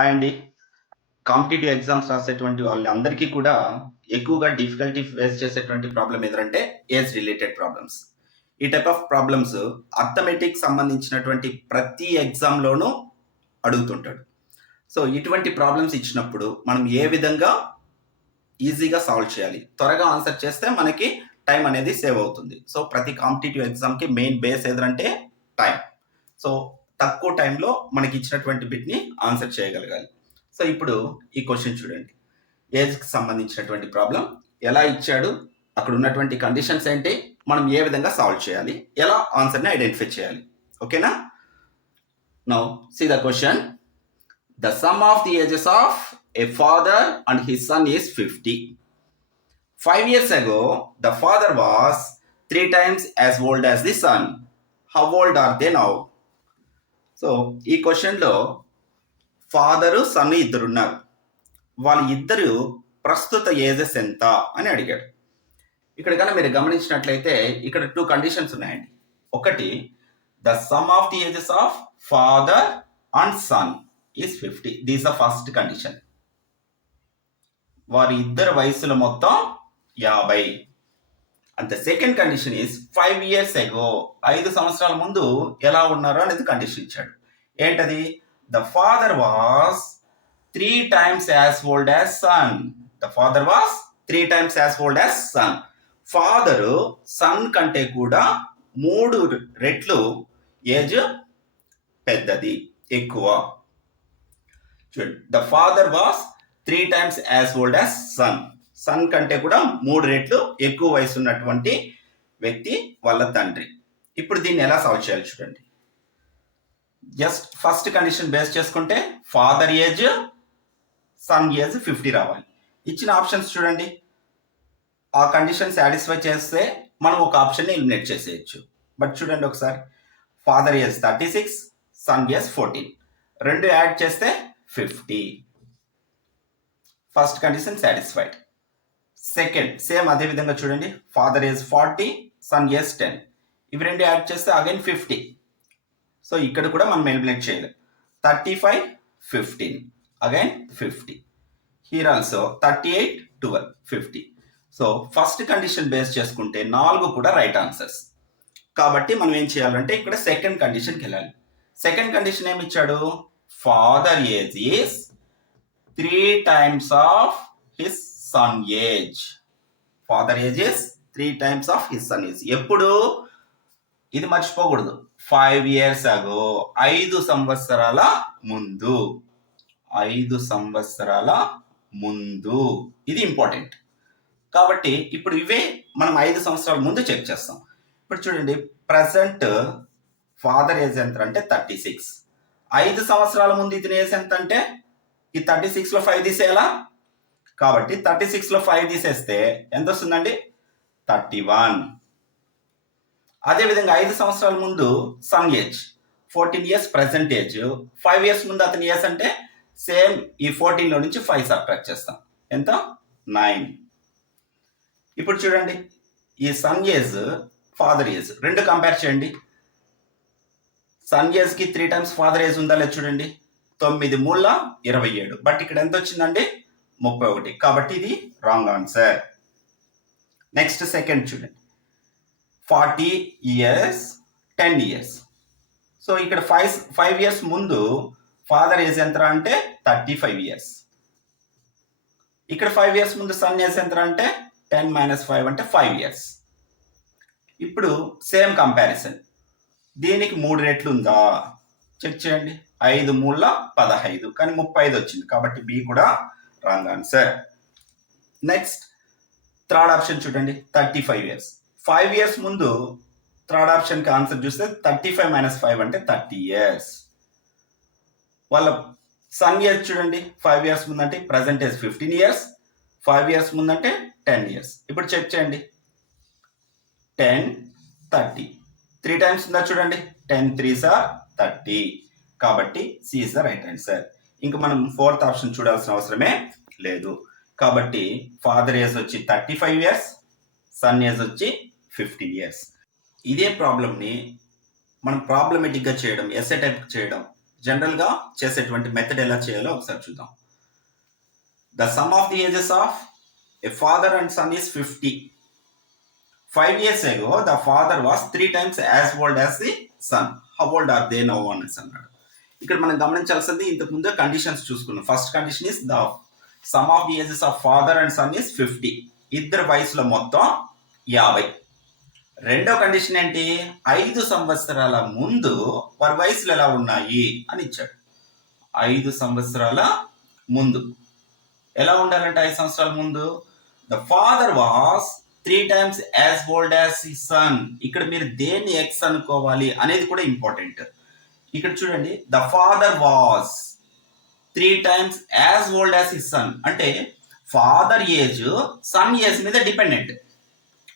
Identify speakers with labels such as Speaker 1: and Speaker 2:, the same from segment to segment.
Speaker 1: And అండి. Competitive exams రాసేటువంటి వాళ్ళందరికీ కూడా ఎక్కువగా డిఫికల్టీ ఫేస్ చేసేటువంటి ప్రాబ్లమ్ ఏదంటే ఏజ్ రిలేటెడ్ ప్రాబ్లమ్స్. ఈ టైప్ ఆఫ్ ప్రాబ్లమ్స్ అర్థమెటిక్ సంబంధించినటువంటి ప్రతి ఎగ్జామ్‌లోనూ అడుగుతుంటాడు. సో, ఇటువంటి ప్రాబ్లమ్స్ ఇచ్చినప్పుడు మనం ఏ విధంగా ఈజీగా సాల్వ్ చేయాలి? త్వరగా ఆన్సర్ చేస్తే మనకి టైం అనేది సేవ్ అవుతుంది. సో, ప్రతి కాంపిటీటివ్ ఎగ్జామ్‌కి మెయిన్ బేస్ ఏదంటే టైం. సో, తక్కువ టైంలో మనకి ఇచ్చినటువంటి బిట్‌ని ఆన్సర్ చేయగలగాలి. సో, ఇప్పుడు ఈ క్వశ్చన్ చూడండి. ఏజ్‌కి సంబంధించినటువంటి ప్రాబ్లం ఎలా ఇచ్చాడు? అక్కడ ఉన్నటువంటి కండిషన్స్ ఏంటి? మనం ఏ విధంగా సాల్వ్ చేయాలి? ఎలా ఆన్సర్‌ని ఐడెంటిఫై చేయాలి? ఓకేనా? Now see the question the sum of the ages of a father and his son is fifty five years ago the father was three times as old as the son how old are they now so ఈ క్వశ్చన్లో father sun ఇద్దరు ఉన్నారు వాళ్ళ ఇద్దరు ప్రస్తుత ages ఎంత అని అడిగాడు. ఇక్కడ కన్నా మీరు గమనించినట్లయితే ఇక్కడ టూ కండిషన్స్ ఉన్నాయండి. ఒకటి the sum of the ages of father and son is fifty this the first condition వారి ఇద్దరు వయసుల మొత్తం యాభై. And the second condition is five years ago ఐదు సంవత్సరాల ముందు ఎలా ఉన్నారో అనేది కండిషన్ ఇచ్చాడు. ఏంటది? The father was three times as old as son the father was three times as old as son father son కంటే కూడా మూడు రెట్లు ఏజ్ పెద్దది ఎక్కువ. చూడండి the father was three times as old as son son కంటే కూడా మూడు రెట్లు ఎక్కువ వయసు ఉన్నటువంటి వ్యక్తి వాళ్ళ తండ్రి. ఇప్పుడు దీన్ని ఎలా సాల్వ్ చేయాలి చూడండి. జస్ట్ ఫస్ట్ కండిషన్ బేస్ చేసుకుంటే father age son age fifty రావాలి. ఇచ్చిన ఆప్షన్స్ చూడండి. ఆ కండిషన్ సాటిస్ఫై చేస్తే మనం ఒక ఆప్షన్ని ఎలిమినేట్ చేసేయచ్చు. బట్ చూడండి ఒకసారి. Father age thirty six son age fourteen రెండు యాడ్ చేస్తే fifty first condition satisfied second same అదే విధంగా చూడండి. Father age forty son age ten ఇవి రెండు యాడ్ చేస్తే అగైన్ ఫిఫ్టీ సో ఇక్కడ కూడా మనం ఎలిమినేట్ చేయలేం. Thirty five fifteen again fifty here also thirty eight twelve fifty so first condition base చేసుకుంటే నాలుగు కూడా రైట్ ఆన్సర్స్ కాబట్టి మనం ఏం చేయాలంటే ఇక్కడ సెకండ్ కండిషన్కి వెళ్ళాలి. సెకండ్ కండిషన్ ఏమి ఇచ్చాడు? Father age is three times of his son age father age is three times of his son age ఎప్పుడు? ఇది మర్చిపోకూడదు. ఫైవ్ ఇయర్స్ అగో ఐదు సంవత్సరాల ముందు. ఐదు సంవత్సరాల ముందు. ఇది ఇంపార్టెంట్ కాబట్టి ఇప్పుడు ఇవే మనం ఐదు సంవత్సరాల ముందు చెక్ చేస్తాం. ఇప్పుడు చూడండి ప్రజెంట్ ఫాదర్ ఏజ్ ఎంత అంటే థర్టీ సిక్స్ ఐదు సంవత్సరాల ముందు ఇతని ఏజ్ ఎంత అంటే ఈ థర్టీ సిక్స్లో ఫైవ్ తీసేయాలా? కాబట్టి థర్టీ సిక్స్లో ఫైవ్ తీసేస్తే ఎంత వస్తుందండి? థర్టీ వన్ అదేవిధంగా ఐదు సంవత్సరాల ముందు son age fourteen years present age five years ముందు అతని ఇయర్స్ అంటే సేమ్ ఈ ఫోర్టీన్లో నుంచి ఫైవ్ సబ్ట్రాక్ట్ చేస్తాం. ఎంత? నైన్ ఇప్పుడు చూడండి ఈ సన్ ఏజ్ ఫాదర్ ఏజ్ రెండు కంపేర్ చేయండి. సన్ ఏజ్కి త్రీ టైమ్స్ ఫాదర్ ఏజ్ ఉందా లేదు చూడండి. తొమ్మిది మూల ఇరవై ఏడు. బట్ ఇక్కడ ఎంత వచ్చిందండి? ముప్పై ఒకటి. కాబట్టి ఇది రాంగ్ ఆన్సర్ నెక్స్ట్ సెకండ్ చూడండి forty years ten years so ఇక్కడ ఫైవ్ ఫైవ్ ఇయర్స్ ముందు ఫాదర్ ఏజ్ ఎంత అంటే థర్టీ ఫైవ్ ఇయర్స్ ఇక్కడ ఫైవ్ ఇయర్స్ ముందు సన్ ఏజ్ ఎంత అంటే టెన్ మైనస్ ఫైవ్ అంటే ఫైవ్ ఇయర్స్ ఇప్పుడు సేమ్ కంపారిజన్ దీనికి మూడు రెట్లు ఉందా? చెక్ చేయండి. ఐదు మూడుల పదహైదు. కానీ ముప్పై ఐదు వచ్చింది. కాబట్టి బి కూడా wrong answer. Next third option చూడండి thirty five years five years ముందు థర్డ్ ఆప్షన్కి ఆన్సర్ చూస్తే థర్టీ ఫైవ్ మైనస్ ఫైవ్ అంటే థర్టీ ఇయర్స్ వాళ్ళ సన్ ఇయర్స్ చూడండి ఫైవ్ ఇయర్స్ ముందంటే present age fifteen years five years ముందంటే టెన్ ఇయర్స్ ఇప్పుడు చెక్ చేయండి. టెన్ థర్టీ త్రీ టైమ్స్ ఉందా చూడండి? టెన్ త్రీ సార్ థర్టీ కాబట్టి C is the right answer ఇంకా మనం ఫోర్త్ ఆప్షన్ చూడాల్సిన అవసరమే లేదు. కాబట్టి ఫాదర్ ఏజ్ వచ్చి thirty five years son age వచ్చి ఫిఫ్టీన్ ఇయర్స్ ఇదే ప్రాబ్లమ్ని మనం ప్రాబ్లమేటిక్గా చేయడం ఎస్ఏ టైప్ చేయడం జనరల్గా చేసేటువంటి మెథడ్ ఎలా చేయాలో ఒకసారి చూద్దాం. The sum of the ages of a father and son is fifty five years ago the father was three times as old as the son how old are they now అనేసి అన్నాడు ఇక్కడ మనం గమనించాల్సింది ఇంతకు ముందే కండిషన్స్ చూసుకున్నాం. First condition is the sum of the ages of father and son is fifty ఇద్దరు వయసులో మొత్తం యాభై. రెండో కండిషన్ ఏంటి? ఐదు సంవత్సరాల ముందు వారి వయసులు ఎలా ఉన్నాయి అని ఇచ్చాడు. ఐదు సంవత్సరాల ముందు. ఎలా ఉండాలంటే ఐదు సంవత్సరాల ముందు? The father was three times as old as son ఇక్కడ మీరు దేన్ని ఎక్స్ అనుకోవాలి అనేది కూడా ఇంపార్టెంట్ ఇక్కడ చూడండి the father was three times as old as his son అంటే ఫాదర్ ఏజ్ సన్ ఏజ్ మీద డిపెండెంట్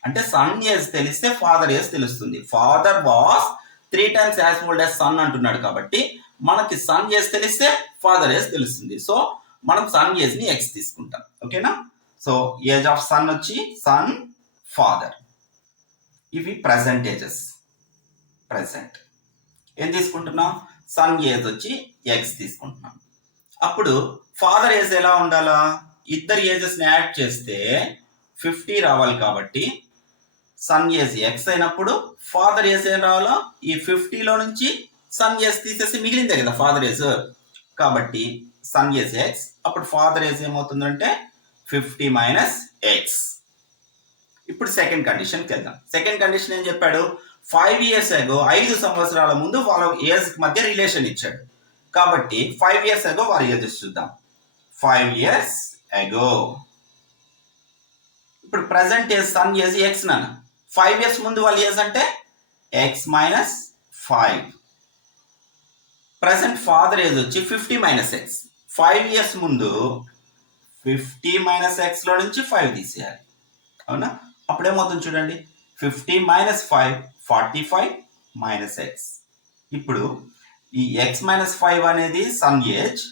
Speaker 1: అంటే సన్ ఏజ్ తెలిస్తే ఫాదర్ ఏజ్ తెలుస్తుంది. Father was three times as old as son అంటున్నాడు కాబట్టి మనకి సన్ ఏజ్ తెలిస్తే ఫాదర్ ఏజ్ తెలుస్తుంది. సో మనం సన్ ఏజ్ని ఎక్స్ తీసుకుంటాం. ఓకేనా? సో ఏజ్ ఆఫ్ సన్ వచ్చి సన్ ఫాదర్ ఇవి ప్రజెంట్ ఏజెస్ ప్రజెంట్ ఏం తీసుకుంటున్నాం? సన్ ఏజ్ వచ్చి ఎక్స్ తీసుకుంటున్నాం. అప్పుడు ఫాదర్ ఏజ్ ఎలా ఉండాలా? ఇద్దరు ఏజెస్ని యాడ్ చేస్తే ఫిఫ్టీ రావాలి కాబట్టి సన్ ఏజ్ ఎక్స్ అయినప్పుడు ఫాదర్ ఏజ్ ఏం రావాలో? ఈ ఫిఫ్టీలో నుంచి సన్ ఏజ్ తీసేసి మిగిలిందే కదా ఫాదర్ ఏజ్. కాబట్టి సన్ ఏజ్ ఎక్స్ అప్పుడు ఫాదర్ ఏజ్ ఏమవుతుందంటే ఫిఫ్టీ మైనస్ ఎక్స్ ఇప్పుడు సెకండ్ కండిషన్కి వెళ్దాం. సెకండ్ కండిషన్ ఏం చెప్పాడు? ఫైవ్ ఇయర్స్ ఎగో ఐదు సంవత్సరాల ముందు వాళ్ళ ఏజ్ మధ్య రిలేషన్ ఇచ్చాడు. కాబట్టి ఫైవ్ ఇయర్స్ ఎగో వారి ఏజెస్ చూద్దాం. ఫైవ్ ఇయర్స్ ఎగో ఇప్పుడు present age son age x నన్ను. ఫైవ్ ఇయర్స్ ముందు వాళ్ళ ఏజ్ అంటే x minus five present father age వచ్చి fifty minus x five years ముందు ఫిఫ్టీ మైనస్ ఎక్స్లో నుంచి ఫైవ్ తీసేయాలి. అవునా? అప్పుడేమవుతుంది చూడండి? Fifty minus five forty five minus x ఇప్పుడు ఈ ఎక్స్ మైనస్ ఫైవ్ అనేది son age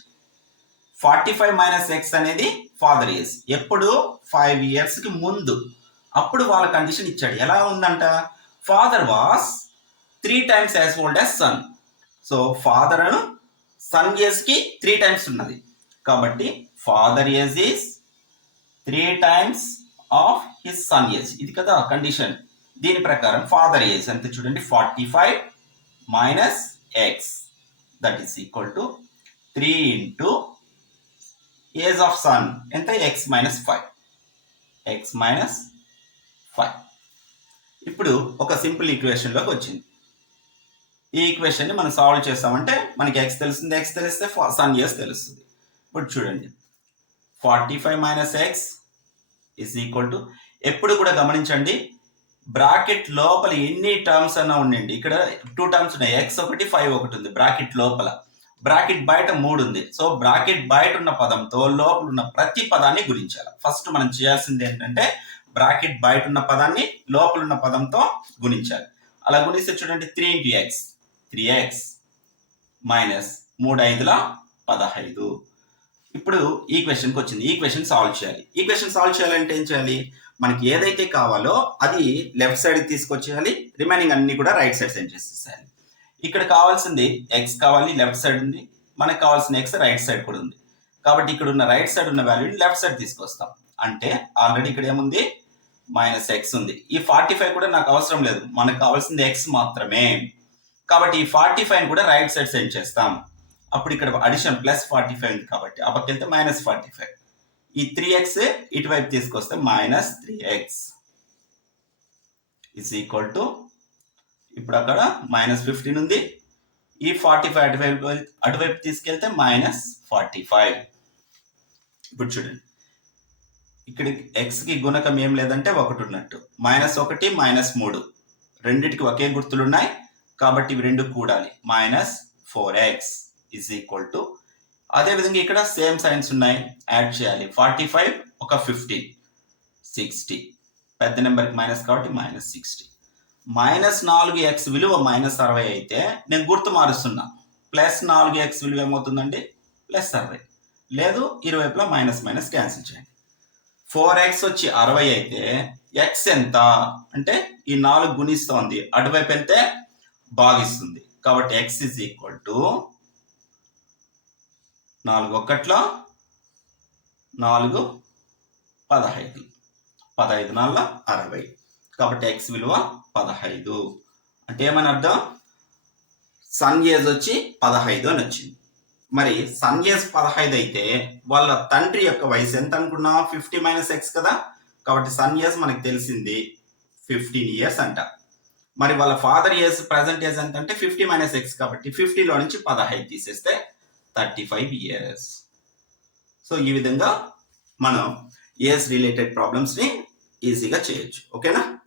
Speaker 1: forty five minus x అనేది ఫాదర్ ఏజ్ ఎప్పుడు ఫైవ్ ఇయర్స్కి ముందు. అప్పుడు వాళ్ళ కండిషన్ ఇచ్చాడు. ఎలా ఉందంట? Father was three times as old as son so father Anu son ఏజ్కి త్రీ టైమ్స్ ఉన్నది. కాబట్టి father age is three times of his son age ఇది కదా కండిషన్ దీని ప్రకారం ఫాదర్ ఏజ్ ఎంత చూడండి? Forty five minus x that is equal to three into age of son ఎంత? X minus five x minus five ఇప్పుడు ఒక simple ఈక్వేషన్లోకి వచ్చింది. ఈ ఈక్వేషన్ని మనం సాల్వ్ చేస్తామంటే మనకి ఎక్స్ తెలుస్తుంది ఎక్స్ తెలిస్తే సన్ ఇయర్స్ తెలుస్తుంది. ఇప్పుడు చూడండి. Forty five minus x is equal to ఎప్పుడు కూడా గమనించండి బ్రాకెట్ లోపల ఎన్ని టర్మ్స్ అన్నా ఉండండి. ఇక్కడ టూ టర్మ్స్ ఉన్నాయి. ఎక్స్ ఒకటి ఫైవ్ ఒకటి ఉంది బ్రాకెట్ లోపల. బ్రాకెట్ బయట మూడు ఉంది. సో బ్రాకెట్ బయట ఉన్న పదంతో లోపల ఉన్న ప్రతి పదాన్ని గుణించాలి. ఫస్ట్ మనం చేయాల్సింది ఏంటంటే బ్రాకెట్ బయట ఉన్న పదాన్ని లోపల ఉన్న పదంతో గుణించాలి. అలా గుణిస్తే చూడండి three into x three x minus మూడు ఐదుల పదహైదు. ఇప్పుడు ఈ క్వశ్చన్కి వచ్చింది. ఈ క్వశ్చన్ సాల్వ్ చేయాలి. ఈ క్వశ్చన్ సాల్వ్ చేయాలంటే ఏం చేయాలి? మనకి ఏదైతే కావాలో అది లెఫ్ట్ సైడ్ తీసుకొచ్చేయాలి. రిమైనింగ్ అన్ని కూడా రైట్ సైడ్ సెండ్ చేసేసేయాలి. ఇక్కడ కావాల్సింది ఎక్స్ కావాలి లెఫ్ట్ సైడ్ ఉంది. మనకు కావాల్సిన ఎక్స్ రైట్ సైడ్ కూడా ఉంది. కాబట్టి ఇక్కడ ఉన్న రైట్ సైడ్ ఉన్న వాల్యూని లెఫ్ట్ సైడ్ తీసుకొస్తాం. అంటే ఆల్రెడీ ఇక్కడ ఏముంది? మైనస్ ఎక్స్ ఉంది. ఈ ఫార్టీ ఫైవ్ కూడా నాకు అవసరం లేదు. మనకు కావాల్సింది ఎక్స్ మాత్రమే. కాబట్టి ఈ ఫార్టీ ఫైవ్ కూడా రైట్ సైడ్ సెండ్ చేస్తాం. అప్పుడు ఇక్కడ అడిషన్ ప్లస్ ఫార్టీ ఫైవ్ ఉంది కాబట్టి. ఆ పక్క వెళ్తే మైనస్ ఫార్టీ ఫైవ్ ఈ త్రీ ఎక్స్ ఇటువైపు తీసుకొస్తే minus three x is equal to ఇప్పుడు అక్కడ మైనస్ ఫిఫ్టీన్ ఉంది. ఈ ఫార్టీ ఫైవ్ అటువైపు అటువైపు తీసుకెళ్తే మైనస్ ఫార్టీ ఫైవ్ ఇప్పుడు చూడండి. ఇక్కడ ఎక్స్కి గుణకం ఏం లేదంటే ఒకటి ఉన్నట్టు. మైనస్ ఒకటి మైనస్ మూడు. రెండిటికి ఒకే గుర్తులు ఉన్నాయి కాబట్టి ఇవి రెండు కూడాలి. Minus four x is equal to అదేవిధంగా ఇక్కడ సేమ్ సైన్స్ ఉన్నాయి. యాడ్ చేయాలి. ఫార్టీ ఫైవ్ ఒక ఫిఫ్టీన్ సిక్స్టీ పెద్ద నెంబర్కి మైనస్ కాబట్టి మైనస్ సిక్స్టీ మైనస్ నాలుగు ఎక్స్ విలువ మైనస్ అరవై అయితే నేను గుర్తు మారుస్తున్నా. ప్లస్ నాలుగు ఎక్స్ విలువ ఏమవుతుందండి? ప్లస్ అరవై. లేదు ఇరువైపులా మైనస్ మైనస్ క్యాన్సిల్ చేయండి. ఫోర్ ఎక్స్ వచ్చి అరవై అయితే ఎక్స్ ఎంత? అంటే ఈ నాలుగు గుణిస్తోంది. అటువైపు వెళ్తే భాగిస్తుంది. కాబట్టి ఎక్స్ ఈజ్ ఈక్వల్ టు నాలుగు ఒకట్లో నాలుగు పదహైదు. పదహైదు నాలుగు అరవై. కాబట్టి ఎక్స్ విలువ పదహైదు. అంటే ఏమని అర్థం? సన్ ఏజ్ వచ్చి పదహైదు అని వచ్చింది. మరి సన్ ఏజ్ పదహైదు అయితే వాళ్ళ తండ్రి యొక్క వయసు ఎంత అనుకున్నా? ఫిఫ్టీ మైనస్ ఎక్స్ కదా? కాబట్టి సన్ ఏజ్ మనకు తెలిసింది ఫిఫ్టీన్ ఇయర్స్ అంట. మరి వాళ్ళ ఫాదర్ ఇయర్స్ ప్రజెంట్ ఏజ్ ఎంత అంటే ఫిఫ్టీ మైనస్ ఎక్స్ కాబట్టి ఫిఫ్టీలో నుంచి పదహైదు తీసేస్తే థర్టీ ఫైవ్ ఇయర్స్ సో ఈ విధంగా మనం ఇయర్స్ రిలేటెడ్ ప్రాబ్లమ్స్ని ఈజీగా చేయొచ్చు. ఓకేనా